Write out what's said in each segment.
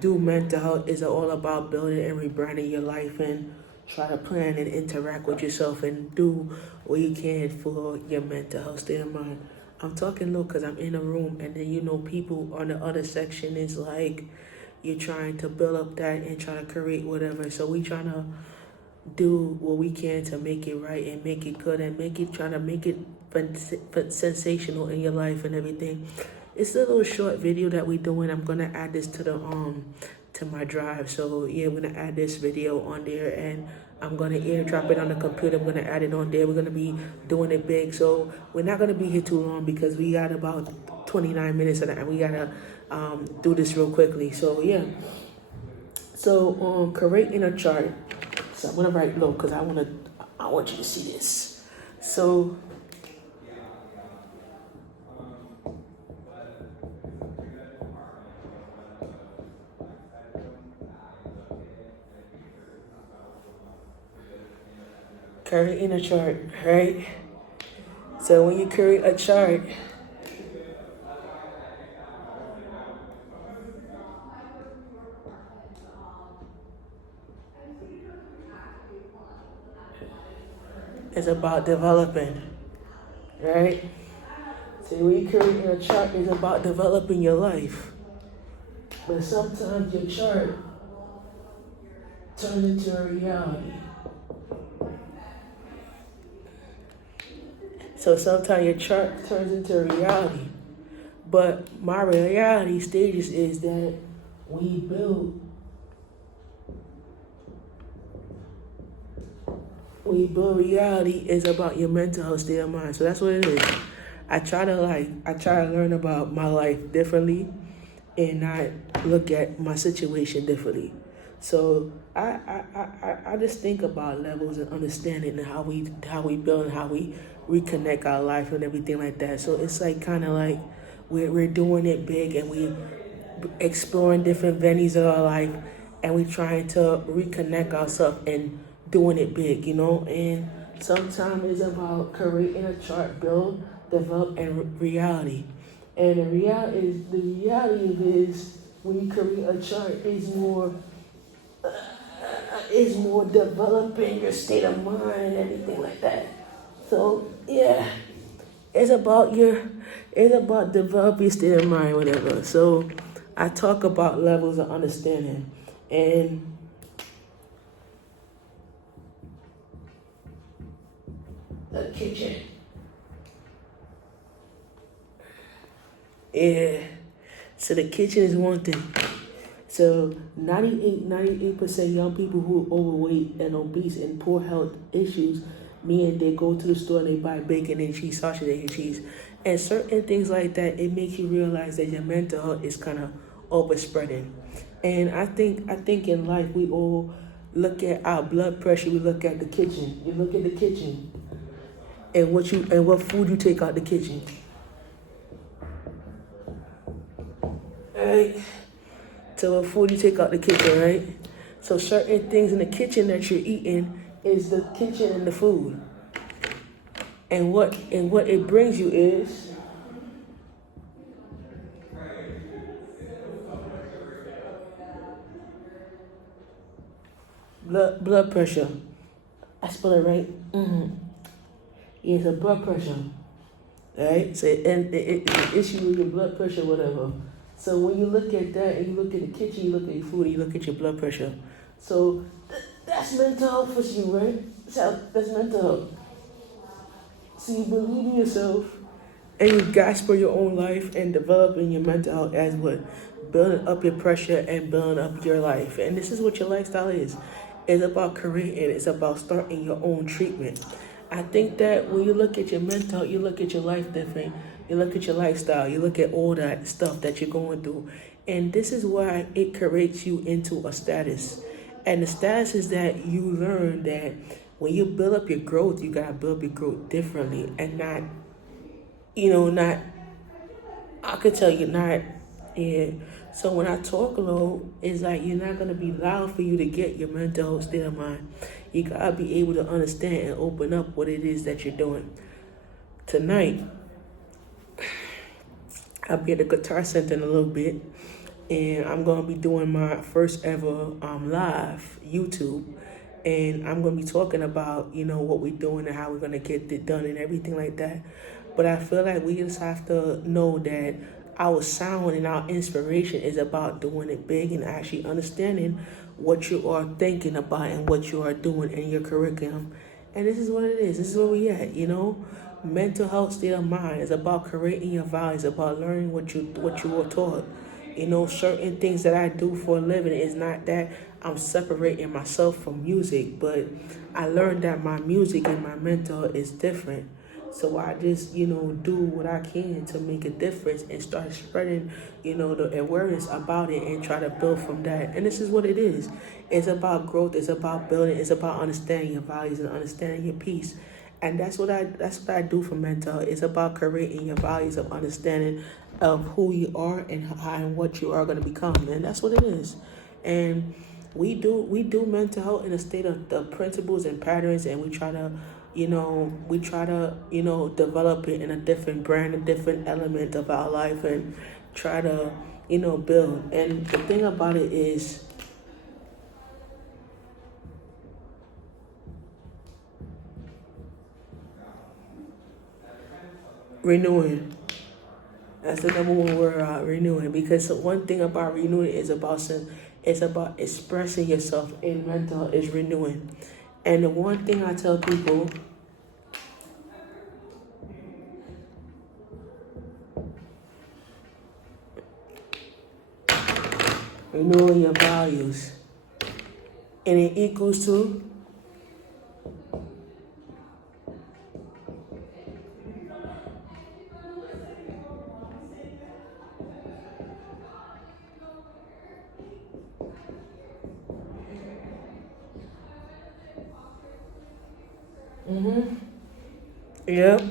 do mental health is all about building and rebranding your life and try to plan and interact with yourself and do what you can for your mental health state of mind. I'm talking low because I'm in a room, and then people on the other section is like you're trying to build up that and try to create whatever. So we trying to do what we can to make it right and make it good and trying to make it sensational in your life and everything. It's a little short video that we doing. I'm gonna add this to the to my drive. So yeah, I'm gonna add this video on there, and I'm gonna airdrop it on the computer. I'm gonna add it on there. We're gonna be doing it big. So we're not gonna be here too long because we got about 29 minutes and we gotta do this real quickly. So yeah. So creating a chart. So I'm gonna write low because I want you to see this. So creating a chart, right? So when you create a chart, it's about developing, right? So when you create a chart, it's about developing your life. But sometimes your chart turns into a reality. So sometimes your chart turns into a reality. But my reality stages is that we build reality is about your mental health state of mind. So that's what it is. I try to learn about my life differently and not look at my situation differently. So I just think about levels and understanding and how we build and how we reconnect our life and everything like that. So it's like kind of like we're doing it big and we exploring different venues of our life and we trying to reconnect ourselves and doing it big, and sometimes it's about creating a chart, build, develop, and reality. And the reality is when you create a chart is more developing your state of mind and everything like that. So yeah, it's about developing your state of mind, whatever. So I talk about levels of understanding and the kitchen. Yeah. So the kitchen is one thing. So 98% young people who are overweight and obese and poor health issues, meaning they go to the store and they buy bacon and cheese, sausage and cheese. And certain things like that, it makes you realize that your mental health is kind of overspreading. And I think in life we all look at our blood pressure, we look at the kitchen. You look at the kitchen and what food you take out the kitchen. Right? So what food you take out the kitchen, right? So certain things in the kitchen that you're eating is the kitchen and the food. And what it brings you is blood pressure. I spell it right. Mm-hmm. It's a blood pressure, right? So and the issue with your blood pressure, whatever. So when you look at that and you look at the kitchen, you look at your food, and you look at your blood pressure. So that's mental health for you, right? That's mental health. So you believe in yourself and you grasp for your own life and developing your mental health as what? Building up your pressure and building up your life. And this is what your lifestyle is. It's about creating, it's about starting your own treatment. I think that when you look at your mental health, you look at your life different. You look at your lifestyle, you look at all that stuff that you're going through. And this is why it creates you into a status. And the status is that you learn that when you build up your growth, you gotta build up your growth differently and not, I could tell you not, yeah. So when I talk low, it's like you're not gonna be loud for you to get your mental health state of mind. You gotta be able to understand and open up what it is that you're doing. Tonight, I'll be at the Guitar Center in a little bit, and I'm gonna be doing my first ever live YouTube, and I'm gonna be talking about what we're doing and how we're gonna get it done and everything like that. But I feel like we just have to know that our sound and our inspiration is about doing it big and actually understanding what you are thinking about and what you are doing in your curriculum. And this is what it is. This is where we at. Mental health state of mind is about creating your values, about learning what you were taught. Certain things that I do for a living is not that I'm separating myself from music, but I learned that my music and my mental is different. So I just, do what I can to make a difference and start spreading, the awareness about it and try to build from that. And this is what it is. It's about growth. It's about building. It's about understanding your values and understanding your peace. And that's what I do for mental. It's about creating your values of understanding of who you are and how and what you are going to become. And that's what it is. And we do mental health in a state of the principles and patterns, and we try to develop it in a different brand, a different element of our life, and try to build. And the thing about it is, renewing. That's the number one word, renewing. Because one thing about renewing is it's about expressing yourself in mental is renewing. And the one thing I tell people, renewing your values, and it equals to yep.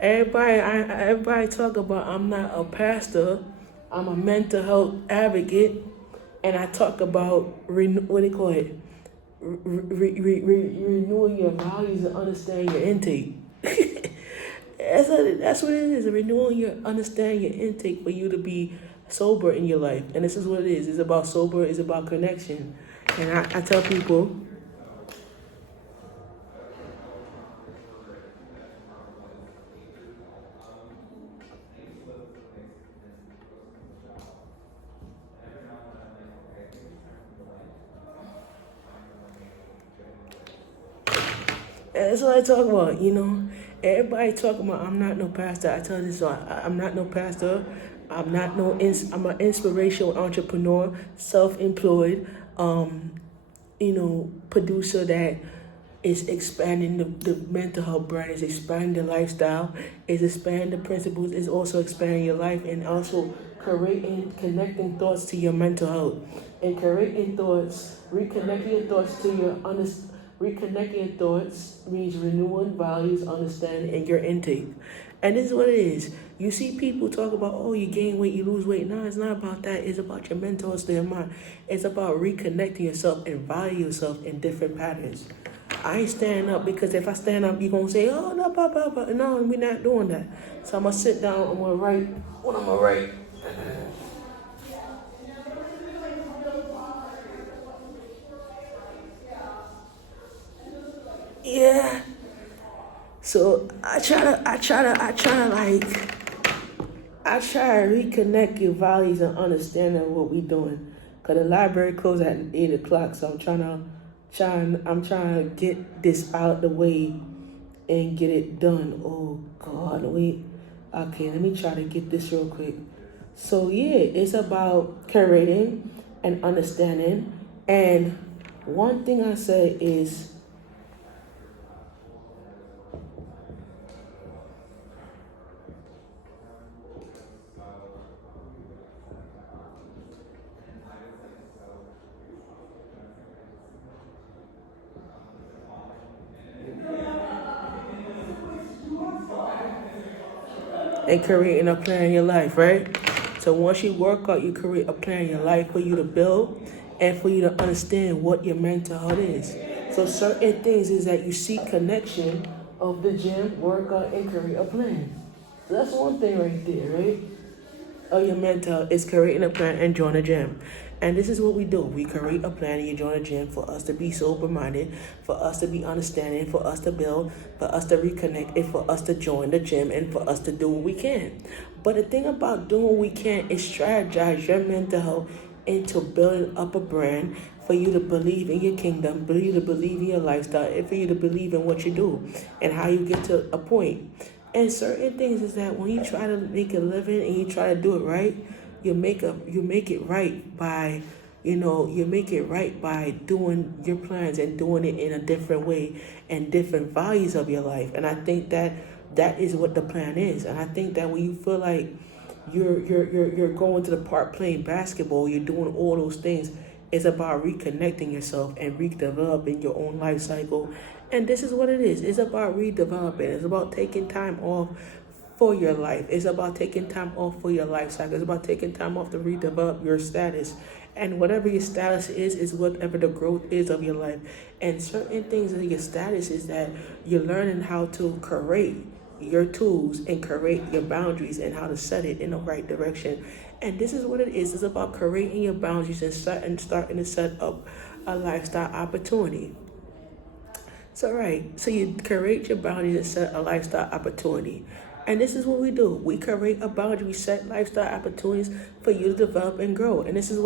Everybody talk about I'm not a pastor, I'm a mental health advocate, and I talk about what do you call it? Renewing your values and understanding your intake. That's what it is. Renewing your understanding your intake for you to be sober in your life. And this is what it is. It's about sober. It's about connection. And I tell people, that's what I talk about. Everybody talking about I'm not no pastor. I tell this, so I'm not no pastor. I'm an inspirational entrepreneur, self-employed, producer that is expanding the mental health brand, is expanding the lifestyle, is expanding the principles, is also expanding your life, and also connecting thoughts to your mental health. And creating thoughts, reconnecting your thoughts to your reconnecting your thoughts means renewing values, understanding, and your intake. And this is what it is. You see people talk about, oh, you gain weight, you lose weight. No, it's not about that. It's about your mental state of mind. It's about reconnecting yourself and value yourself in different patterns. I ain't standing up because if I stand up, you're going to say, oh, no, blah, blah, blah. No, we're not doing that. So I'm going to sit down. I'm going to write what I'm going to write. Yeah. So I try to reconnect your values and understanding what we doing. Cause the library closes at 8:00, so I'm trying to get this out the way and get it done. Oh God, wait. Okay, let me try to get this real quick. So yeah, it's about curating and understanding. And one thing I say is, and creating a plan in your life, right? So once you work out, you create a plan in your life for you to build and for you to understand what your mental health is. So certain things is that you seek connection of the gym, workout, and create a plan. So that's one thing right there, right? of your mental is creating a plan and join a gym. And this is what we do. We create a plan and you join a gym for us to be sober minded, for us to be understanding, for us to build, for us to reconnect, and for us to join the gym and for us to do what we can. But the thing about doing what we can is strategize your mental health into building up a brand for you to believe in your kingdom, for you to believe in your lifestyle, and for you to believe in what you do and how you get to a point. And certain things is that when you try to make a living and you try to do it right, you make it right by, you make it right by doing your plans and doing it in a different way and different values of your life. And I think that is what the plan is. And I think that when you feel like you're going to the park playing basketball, you're doing all those things, it's about reconnecting yourself and redeveloping your own life cycle. And this is what it is. It's about redeveloping. It's about taking time off for your life. It's about taking time off for your life cycle. It's about taking time off to redevelop your status. And whatever your status is whatever the growth is of your life. And certain things in your status is that you're learning how to create your tools and create your boundaries and how to set it in the right direction. And this is what it is. It's about creating your boundaries and starting to set up a lifestyle opportunity. So you create your boundaries and set a lifestyle opportunity. And this is what we do. We create a boundary, we set lifestyle opportunities for you to develop and grow. And this is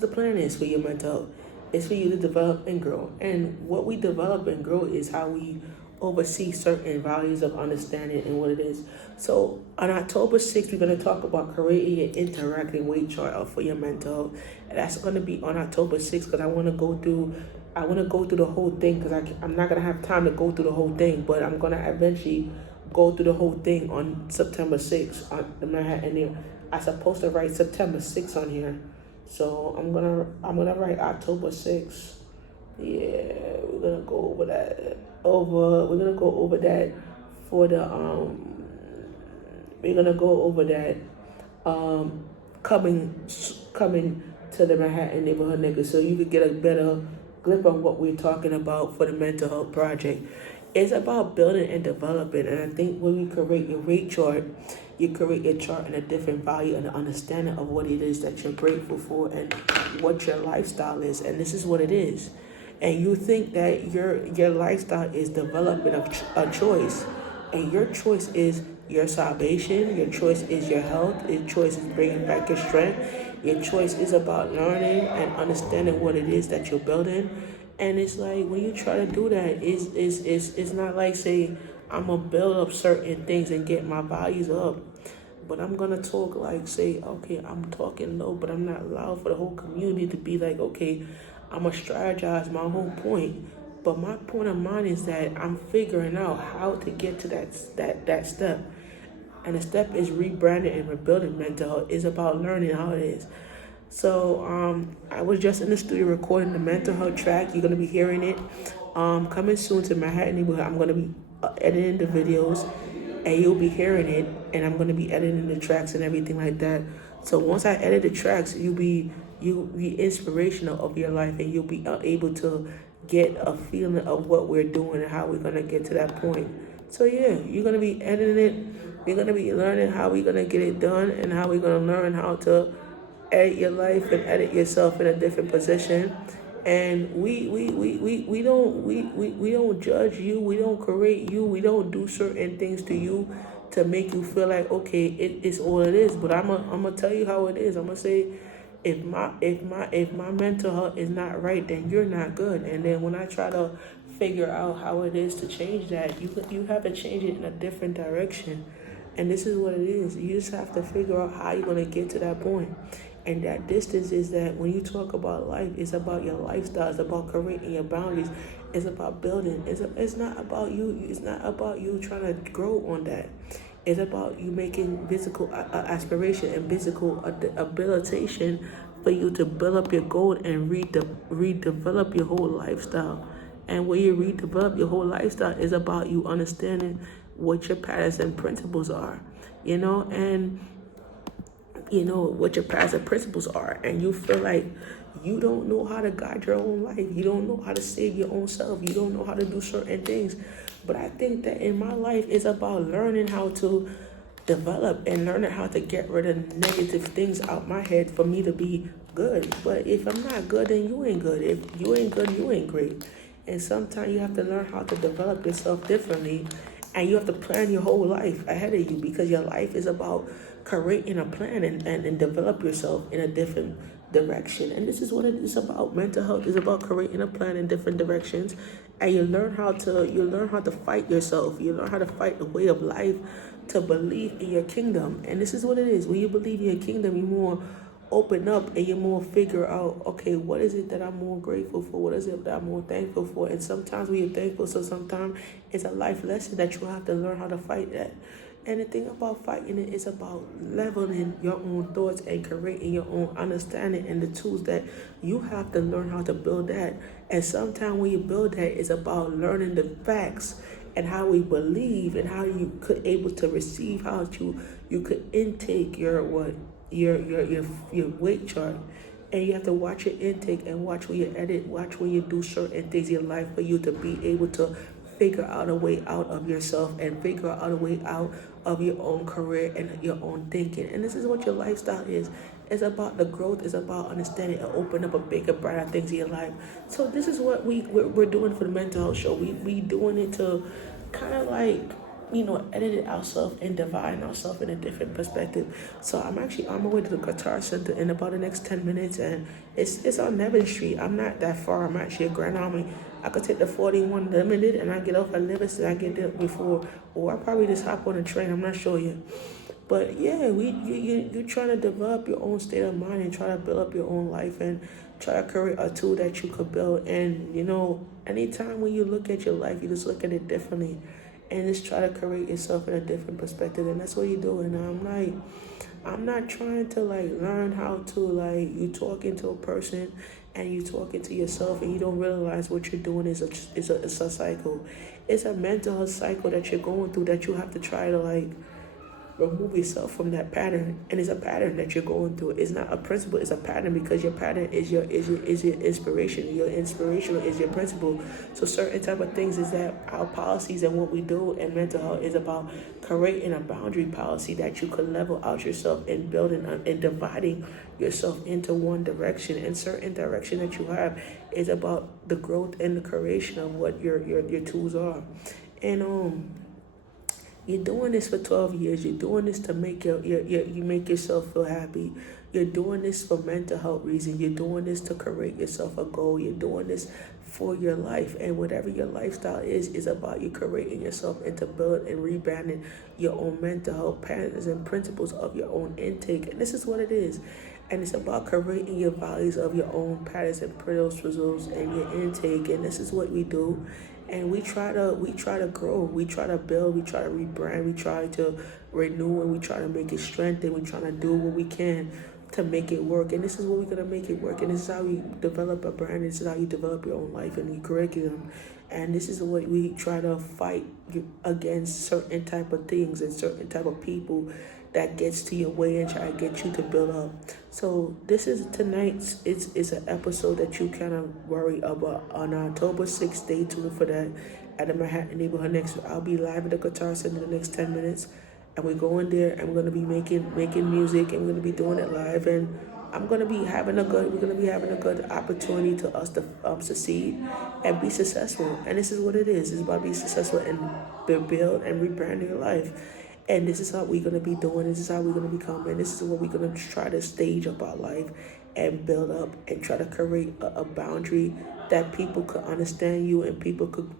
the plan is for your mental health. It's for you to develop and grow. And what we develop and grow is how we oversee certain values of understanding and what it is. So on October 6th, we're going to talk about creating an interacting weight chart for your mental health. And that's going to be on October 6th because I want to go through the whole thing because I'm not going to have time to go through the whole thing, but I'm going to eventually go through the whole thing on September 6th on the Manhattan. I'm supposed to write September 6th on here. So I'm gonna write October 6th. Yeah, we're gonna go over that. We're gonna go over that for the we're gonna go over that coming to the Manhattan neighborhood niggas, so you could get a better grip on what we're talking about for the mental health project. It's about building and developing, and I think when you create your weight chart, you create your chart in a different value and an understanding of what it is that you're grateful for and what your lifestyle is, and this is what it is. And you think that your lifestyle is developing a choice, and your choice is your salvation, your choice is your health, your choice is bringing back your strength, your choice is about learning and understanding what it is that you're building. And it's like when you try to do that, it's not like say I'm gonna build up certain things and get my values up, but I'm gonna talk like say, okay, I'm talking low, but I'm not loud for the whole community to be like, okay, I'm gonna strategize my whole point. But my point of mine is that I'm figuring out how to get to that step, and the step is rebranding and rebuilding mental health. It's about learning how it is. So I was just in the studio recording the mental health track. You're gonna be hearing it. Coming soon to Manhattan neighborhood. I'm gonna be editing the videos, and you'll be hearing it. And I'm gonna be editing the tracks and everything like that. So once I edit the tracks, you'll be inspirational of your life, and you'll be able to get a feeling of what we're doing and how we're gonna get to that point. So yeah, you're gonna be editing it. You're gonna be learning how we're gonna get it done and how we're gonna learn how to edit your life and edit yourself in a different position. And we don't judge you, we don't create you, we don't do certain things to you to make you feel like okay, it is all it is. But I'm gonna tell you how it is. I'm gonna say if my mental health is not right, then you're not good. And then when I try to figure out how it is to change that, you have to change it in a different direction. And this is what it is. You just have to figure out how you're going to get to that point. And that distance is that when you talk about life, it's about your lifestyle. It's about creating your boundaries. It's about building. It's not about you. It's not about you trying to grow on that. It's about you making physical aspiration and physical habilitation for you to build up your goal and redevelop your whole lifestyle. And when you redevelop your whole lifestyle, is about you understanding what your patterns and principles are, and what your patterns and principles are, and you feel like you don't know how to guide your own life, you don't know how to save your own self, you don't know how to do certain things. But I think that in my life, it's about learning how to develop and learning how to get rid of negative things out my head for me to be good. But if I'm not good, then you ain't good. If you ain't good, you ain't great. And sometimes you have to learn how to develop yourself differently, and you have to plan your whole life ahead of you, because your life is about creating a plan and develop yourself in a different direction. And this is what it is about. Mental health is about creating a plan in different directions, and you learn how to fight yourself. You learn how to fight the way of life to believe in your kingdom. And this is what it is. When you believe in your kingdom, you more open up and you more figure out, okay, what is it that I'm more grateful for? What is it that I'm more thankful for? And sometimes when you're thankful, so sometimes it's a life lesson that you have to learn how to fight that. And the thing about fighting it is about leveling your own thoughts and creating your own understanding and the tools that you have to learn how to build that. And sometimes when you build that, it's about learning the facts and how we believe and how you could able to receive, how you could intake your weight chart. And you have to watch your intake and watch when you edit, watch when you do certain things in your life for you to be able to figure out a way out of yourself and figure out a way out of your own career and your own thinking. And this is what your lifestyle is. It's about the growth. It's about understanding and open up a bigger, brighter things in your life. So this is what we're doing for the mental health show. We doing it to kind of like, edit it ourselves and divine ourselves in a different perspective. So I'm actually on my way to the Guitar Center in about the next 10 minutes, and it's on Nevin Street. I'm not that far. I'm actually at Grand Army. I could take the 41 Limited, and I get off at Livingston. I get there before, or I probably just hop on a train. I'm not sure yet. But yeah, you're trying to develop your own state of mind and try to build up your own life and try to create a tool that you could build. And anytime when you look at your life, you just look at it differently and just try to create yourself in a different perspective. And that's what you do. And I'm not trying to learn how to you talking to a person and you talking to yourself and you don't realize what you're doing is a cycle. It's a mental health cycle that you're going through that you have to try to remove yourself from that pattern. And it's a pattern that you're going through. It's not a principle, it's a pattern, because your pattern is your inspiration. Your inspiration is your principle. So certain type of things is that our policies and what we do in mental health is about creating a boundary policy that you could level out yourself and building and dividing yourself into one direction. And certain direction that you have is about the growth and the creation of what your tools are. And you're doing this for 12 years. You're doing this to make you make yourself feel happy. You're doing this for mental health reasons. You're doing this to create yourself a goal. You're doing this for your life. And whatever your lifestyle is about you creating yourself and to build and rebranding your own mental health patterns and principles of your own intake. And this is what it is. And it's about creating your values of your own patterns and principles and your intake. And this is what we do. And we try to grow, we try to build, we try to rebrand, we try to renew, and we try to make it strengthen. We try to do what we can to make it work. And this is what we're gonna make it work. And this is how you develop a brand. This is how you develop your own life and your curriculum. And this is what we try to fight against certain type of things and certain type of people that gets to your way and try to get you to build up. So this is tonight's it's an episode that you kind of worry about on October 6th. Stay tuned for that at the Manhattan Neighborhood Next. I'll be live at the Guitar Center in the next 10 minutes. And we're going there and we're gonna be making music and we're gonna be doing it live, and we're gonna be having a good opportunity to us to succeed and be successful. And this is what it is. It's about being successful and build and rebranding your life. And this is how we're going to be doing. This is how we're going to become. And this is what we're going to try to stage up our life and build up and try to create a boundary that people could understand you and people could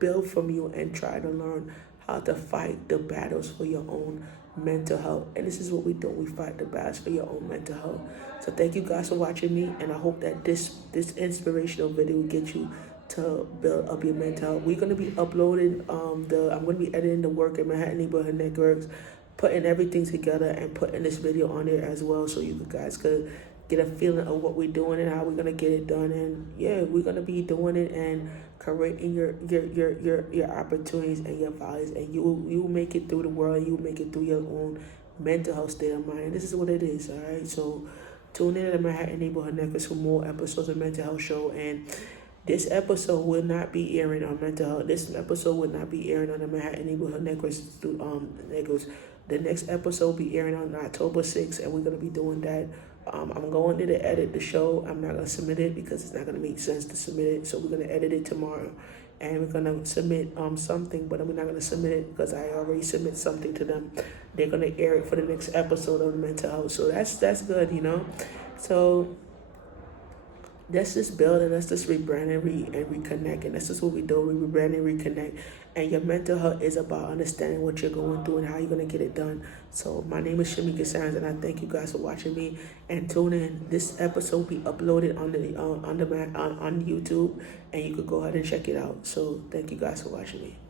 build from you and try to learn how to fight the battles for your own mental health. And this is what we do. We fight the battles for your own mental health. So thank you guys for watching me. And I hope that this inspirational video will get you to build up your mental health. We're going to be uploading I'm going to be editing the work at Manhattan Neighborhood Networks, putting everything together and putting this video on there as well, so you guys could get a feeling of what we're doing and how we're going to get it done. And yeah, we're going to be doing it and creating your opportunities and your values, and you will make it through the world. You will make it through your own mental health state of mind. And this is what it is. All right, so tune in to the Manhattan Neighborhood Networks for more episodes of Mental Health Show. And this episode will not be airing on mental health. This episode will not be airing on the Manhattan Neighborhood Networks The next episode will be airing on October 6th, and we're going to be doing that. I'm going to edit the show. I'm not going to submit it because it's not going to make sense to submit it. So we're going to edit it tomorrow. And we're going to submit something, but we're not going to submit it because I already submit something to them. They're going to air it for the next episode of Mental Health. So that's good, you know. So let's just build and let's just rebrand and reconnect. And that's just what we do. We rebrand and reconnect. And your mental health is about understanding what you're going through and how you're going to get it done. So my name is Shamika Sands, and I thank you guys for watching me. And tune in. This episode will be uploaded on the on YouTube, and you could go ahead and check it out. So thank you guys for watching me.